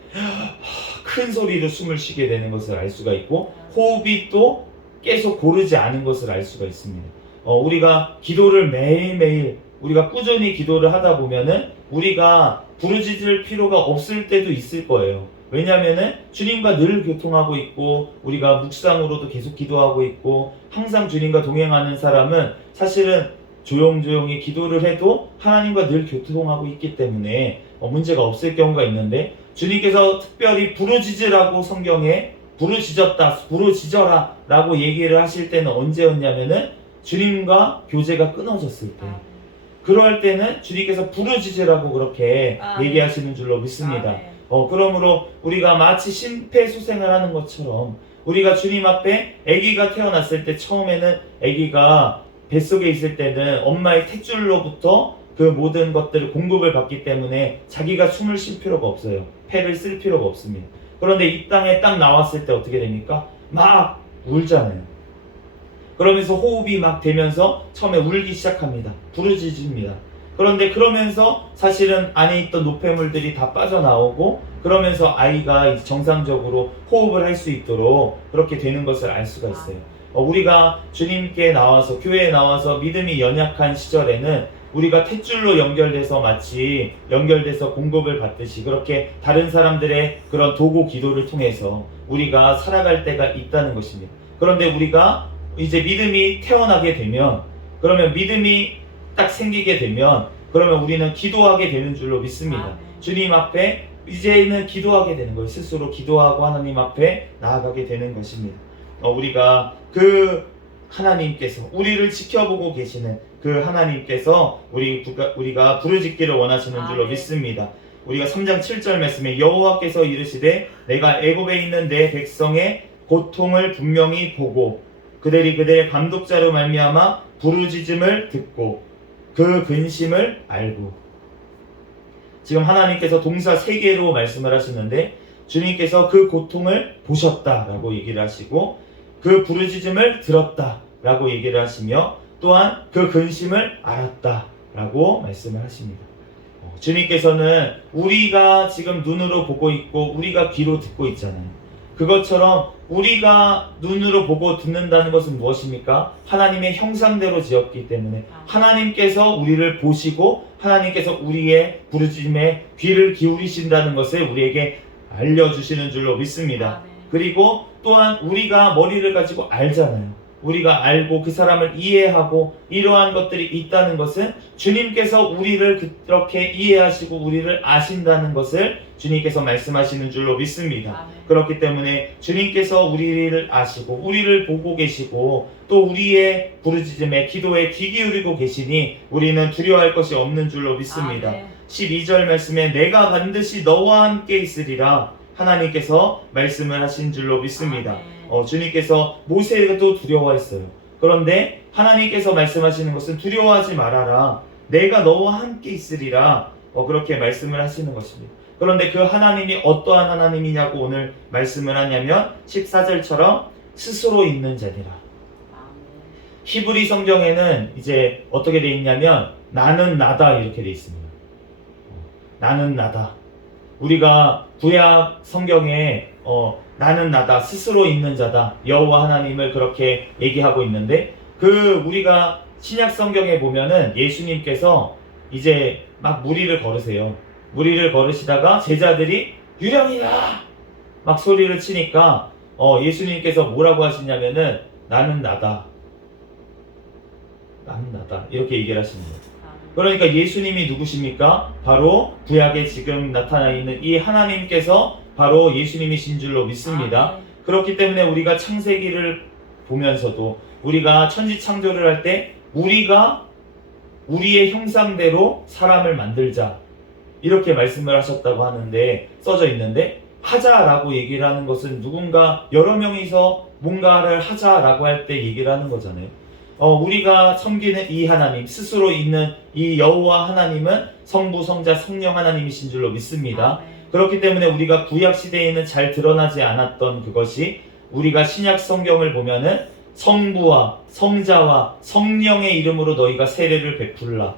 큰 소리로 숨을 쉬게 되는 것을 알 수가 있고 호흡이 또 계속 고르지 않은 것을 알 수가 있습니다. 우리가 기도를 매일매일 우리가 꾸준히 기도를 하다 보면은 우리가 부르짖을 필요가 없을 때도 있을 거예요. 왜냐하면은 주님과 늘 교통하고 있고 우리가 묵상으로도 계속 기도하고 있고 항상 주님과 동행하는 사람은 사실은 조용조용히 기도를 해도 하나님과 늘 교통하고 있기 때문에 문제가 없을 경우가 있는데 주님께서 특별히 부르짖으라고 성경에 부르짖어라 라고 얘기를 하실 때는 언제였냐면은 주님과 교제가 끊어졌을 때 그럴 때는 주님께서 부르짖으라고 그렇게 얘기하시는 줄로 믿습니다. 그러므로 우리가 마치 심폐소생을 하는 것처럼 우리가 주님 앞에 아기가 태어났을 때 처음에는 아기가 뱃속에 있을 때는 엄마의 탯줄로부터 그 모든 것들을 공급을 받기 때문에 자기가 숨을 쉴 필요가 없어요. 폐를 쓸 필요가 없습니다. 그런데 이 땅에 딱 나왔을 때 어떻게 됩니까? 막 울잖아요. 그러면서 호흡이 막 되면서 처음에 울기 시작합니다. 부르짖습니다. 그런데 그러면서 사실은 안에 있던 노폐물들이 다 빠져나오고 그러면서 아이가 정상적으로 호흡을 할 수 있도록 그렇게 되는 것을 알 수가 있어요. 우리가 주님께 나와서 교회에 나와서 믿음이 연약한 시절에는 우리가 탯줄로 연결돼서 공급을 받듯이 그렇게 다른 사람들의 그런 도구 기도를 통해서 우리가 살아갈 때가 있다는 것입니다. 그런데 우리가 이제 믿음이 태어나게 되면 그러면 믿음이 딱 생기게 되면 그러면 우리는 기도하게 되는 줄로 믿습니다. 주님 앞에 이제는 기도하게 되는 거예요. 스스로 기도하고 하나님 앞에 나아가게 되는 것입니다. 우리가 그 하나님께서 우리를 지켜보고 계시는 그 하나님께서 우리가 부르짖기를 원하시는 줄로 믿습니다. 우리가 3장 7절 말씀에 여호와께서 이르시되 내가 애굽에 있는 내 백성의 고통을 분명히 보고 그들의 감독자로 말미암아 부르짖음을 듣고 그 근심을 알고. 지금 하나님께서 동사 3개로 말씀을 하시는데 주님께서 그 고통을 보셨다라고 얘기를 하시고 그 부르짖음을 들었다라고 얘기를 하시며 또한 그 근심을 알았다라고 말씀을 하십니다. 주님께서는 우리가 지금 눈으로 보고 있고 우리가 귀로 듣고 있잖아요. 그것처럼 우리가 눈으로 보고 듣는다는 것은 무엇입니까? 하나님의 형상대로 지었기 때문에 하나님께서 우리를 보시고 하나님께서 우리의 부르짖음에 귀를 기울이신다는 것을 우리에게 알려주시는 줄로 믿습니다. 그리고 또한 우리가 머리를 가지고 알잖아요. 우리가 알고 그 사람을 이해하고 이러한 것들이 있다는 것은 주님께서 우리를 그렇게 이해하시고 우리를 아신다는 것을 주님께서 말씀하시는 줄로 믿습니다. 그렇기 때문에 주님께서 우리를 아시고 우리를 보고 계시고 또 우리의 부르짖음에 기도에 귀 기울이고 계시니 우리는 두려워할 것이 없는 줄로 믿습니다. 12절 말씀에 내가 반드시 너와 함께 있으리라 하나님께서 말씀을 하신 줄로 믿습니다. 주님께서 모세도 두려워했어요. 그런데 하나님께서 말씀하시는 것은 두려워하지 말아라. 내가 너와 함께 있으리라. 그렇게 말씀을 하시는 것입니다. 그런데 그 하나님이 어떠한 하나님이냐고 오늘 말씀을 하냐면 14절처럼 스스로 있는 자니라. 히브리 성경에는 이제 어떻게 돼 있냐면 나는 나다 이렇게 돼 있습니다. 나는 나다. 우리가 구약 성경에 나는 나다, 스스로 있는 자다, 여호와 하나님을 그렇게 얘기하고 있는데 우리가 신약 성경에 보면은 예수님께서 이제 막 무리를 걸으세요. 무리를 걸으시다가 제자들이 유령이다 막 소리를 치니까 예수님께서 뭐라고 하시냐면은 나는 나다 이렇게 얘기를 하십니다. 그러니까 예수님이 누구십니까? 바로 구약에 지금 나타나 있는 이 하나님께서 바로 예수님이신 줄로 믿습니다. 그렇기 때문에 우리가 창세기를 보면서도 우리가 천지창조를 할 때 우리가 우리의 형상대로 사람을 만들자 이렇게 말씀을 하셨다고 하는데 써져 있는데 하자라고 얘기를 하는 것은 누군가 여러 명이서 뭔가를 하자라고 할 때 얘기를 하는 거잖아요. 우리가 섬기는 이 하나님 스스로 있는 이 여호와 하나님은 성부 성자 성령 하나님이신 줄로 믿습니다. 그렇기 때문에 우리가 구약 시대에는 잘 드러나지 않았던 그것이 우리가 신약 성경을 보면은 성부와 성자와 성령의 이름으로 너희가 세례를 베풀라.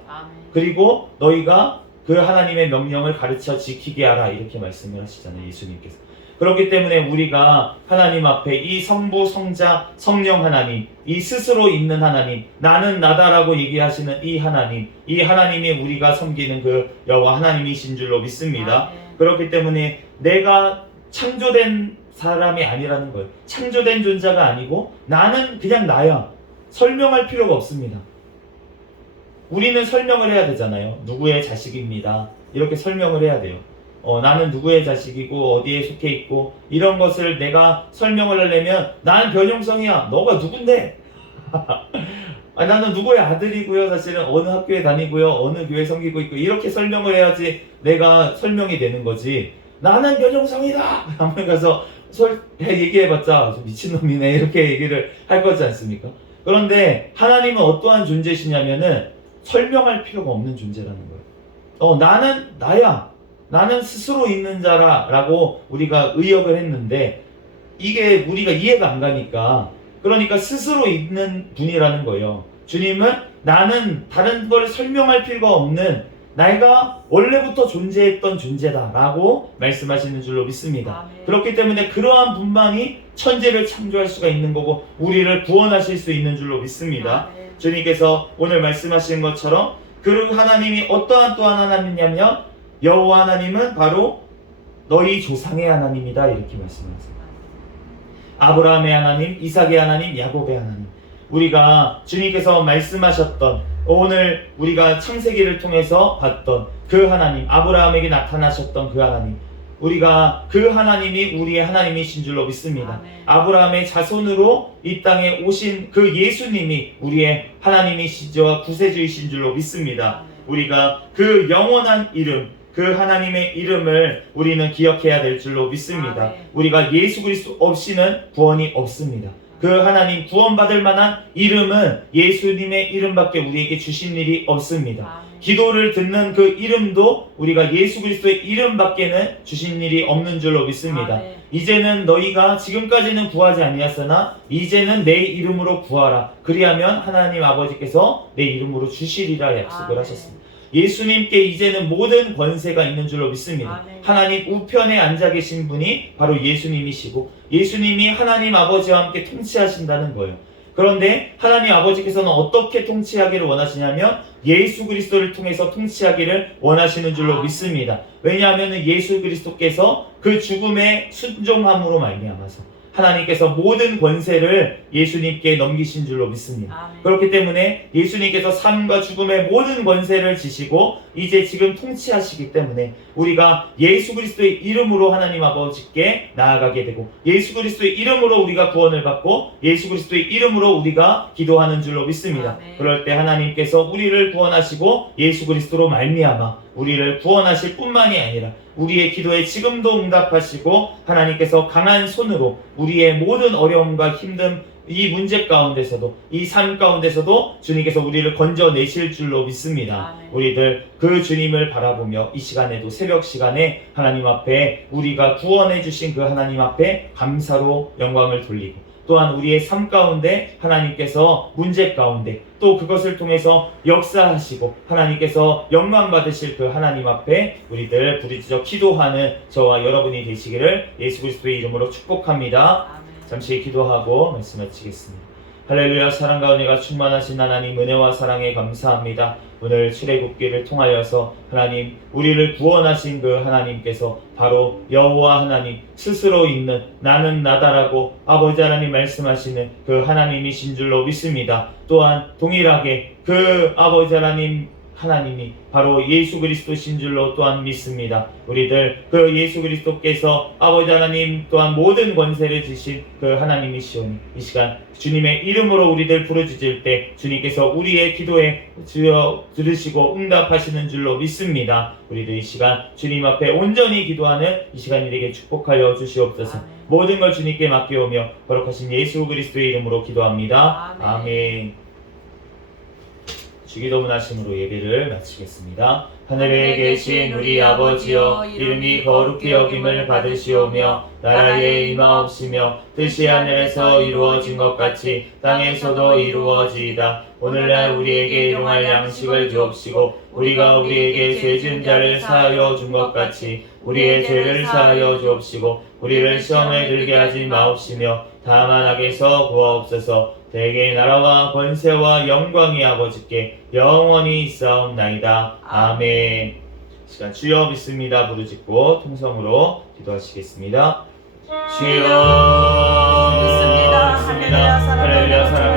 그리고 너희가 그 하나님의 명령을 가르쳐 지키게 하라 이렇게 말씀을 하시잖아요. 예수님께서. 그렇기 때문에 우리가 하나님 앞에 이 성부, 성자, 성령 하나님, 이 스스로 있는 하나님, 나는 나다라고 얘기하시는 이 하나님이 우리가 섬기는 그 여호와 하나님이신 줄로 믿습니다. 그렇기 때문에 내가 창조된 사람이 아니라는 거예요. 창조된 존재가 아니고 나는 그냥 나야. 설명할 필요가 없습니다. 우리는 설명을 해야 되잖아요. 누구의 자식입니다. 이렇게 설명을 해야 돼요. 나는 누구의 자식이고 어디에 속해 있고 이런 것을 내가 설명을 하려면 나는 변형성이야. 너가 누군데? 나는 누구의 아들이고요. 사실은 어느 학교에 다니고요. 어느 교회 섬기고 있고 이렇게 설명을 해야지 내가 설명이 되는 거지. 나는 변형성이다. 한번 가서 얘기해봤자 미친놈이네 이렇게 얘기를 할 거지 않습니까? 그런데 하나님은 어떠한 존재시냐면은 설명할 필요가 없는 존재라는 거예요. 나는 나야. 나는 스스로 있는 자라 라고 우리가 의역을 했는데 이게 우리가 이해가 안 가니까 그러니까 스스로 있는 분이라는 거예요. 주님은 나는 다른 걸 설명할 필요가 없는 내가 원래부터 존재했던 존재다 라고 말씀하시는 줄로 믿습니다. 그렇기 때문에 그러한 분만이 천지를 창조할 수가 있는 거고 우리를 구원하실 수 있는 줄로 믿습니다. 주님께서 오늘 말씀하신 것처럼 그 하나님이 어떠한 또한 하나님이냐면 여호와 하나님은 바로 너희 조상의 하나님이다 이렇게 말씀하세요. 아브라함의 하나님, 이삭의 하나님, 야곱의 하나님. 우리가 주님께서 말씀하셨던 오늘 우리가 창세기를 통해서 봤던 그 하나님, 아브라함에게 나타나셨던 그 하나님, 우리가 그 하나님이 우리의 하나님이신 줄로 믿습니다. 아멘. 아브라함의 자손으로 이 땅에 오신 그 예수님이 우리의 하나님이시죠 구세주이신 줄로 믿습니다. 아멘. 우리가 그 영원한 이름, 그 하나님의 이름을 우리는 기억해야 될 줄로 믿습니다. 아멘. 우리가 예수 그리스도 없이는 구원이 없습니다. 그 하나님 구원받을 만한 이름은 예수님의 이름밖에 우리에게 주신 일이 없습니다. 아멘. 기도를 듣는 그 이름도 우리가 예수 그리스도의 이름밖에는 주신 일이 없는 줄로 믿습니다. 아멘. 이제는 너희가 지금까지는 구하지 아니하였으나 이제는 내 이름으로 구하라. 그리하면 하나님 아버지께서 내 이름으로 주시리라 약속을 아멘. 하셨습니다. 예수님께 이제는 모든 권세가 있는 줄로 믿습니다. 아멘. 하나님 우편에 앉아 계신 분이 바로 예수님이시고 예수님이 하나님 아버지와 함께 통치하신다는 거예요. 그런데 하나님 아버지께서는 어떻게 통치하기를 원하시냐면 예수 그리스도를 통해서 통치하기를 원하시는 줄로 믿습니다. 왜냐하면 예수 그리스도께서 그 죽음의 순종함으로 말미암아서 하나님께서 모든 권세를 예수님께 넘기신 줄로 믿습니다. 아멘. 그렇기 때문에 예수님께서 삶과 죽음의 모든 권세를 지시고 이제 지금 통치하시기 때문에 우리가 예수 그리스도의 이름으로 하나님 아버지께 나아가게 되고 예수 그리스도의 이름으로 우리가 구원을 받고 예수 그리스도의 이름으로 우리가 기도하는 줄로 믿습니다. 아멘. 그럴 때 하나님께서 우리를 구원하시고 예수 그리스도로 말미암아 우리를 구원하실 뿐만이 아니라 우리의 기도에 지금도 응답하시고 하나님께서 강한 손으로 우리의 모든 어려움과 힘듦 이 문제 가운데서도 이 삶 가운데서도 주님께서 우리를 건져내실 줄로 믿습니다. 아멘. 우리들 그 주님을 바라보며 이 시간에도 새벽 시간에 하나님 앞에 우리가 구원해 주신 그 하나님 앞에 감사로 영광을 돌리고 또한 우리의 삶 가운데 하나님께서 문제 가운데 또 그것을 통해서 역사하시고 하나님께서 영광 받으실 그 하나님 앞에 우리들 부르짖어 기도하는 저와 여러분이 되시기를 예수 그리스도의 이름으로 축복합니다. 아멘. 잠시 기도하고 말씀 마치겠습니다. 할렐루야. 사랑과 은혜가 충만하신 하나님 은혜와 사랑에 감사합니다. 오늘 출애굽기를 통하여서 하나님 우리를 구원하신 그 하나님께서 바로 여호와 하나님 스스로 있는 나는 나다라고 아버지 하나님 말씀하시는 그 하나님이신 줄로 믿습니다. 또한 동일하게 그 아버지 하나님이 바로 예수 그리스도신 줄로 또한 믿습니다. 우리들 그 예수 그리스도께서 아버지 하나님 또한 모든 권세를 지신 그 하나님이시오니 이 시간 주님의 이름으로 우리들 부르짖을 때 주님께서 우리의 기도에 들으시고 응답하시는 줄로 믿습니다. 우리들 이 시간 주님 앞에 온전히 기도하는 이 시간이 되게 축복하여 주시옵소서. 아멘. 모든 걸 주님께 맡기오며 거룩하신 예수 그리스도의 이름으로 기도합니다. 아멘. 아멘. 주기도 문하심으로 예배를 마치겠습니다. 하늘에 계신 우리 아버지여 이름이 거룩히 여김을 받으시오며 나라에 임하옵시며 뜻이 하늘에서 이루어진 것 같이 땅에서도 이루어지이다. 오늘날 우리에게 일용할 양식을 주옵시고 우리가 우리에게 죄 지은 자를 사하여 준 것 같이 우리의 죄를 사하여 주옵시고 우리를 시험에 들게 하지 마옵시며 다만 악에서 구하옵소서. 대개 나라와 권세와 영광이 아버지께 영원히 있사옵나이다. 아멘. 시간 주여 믿습니다 부르짖고 통성으로 기도하시겠습니다. 주여 믿습니다. 할렐루야, 할렐루야, 사랑하는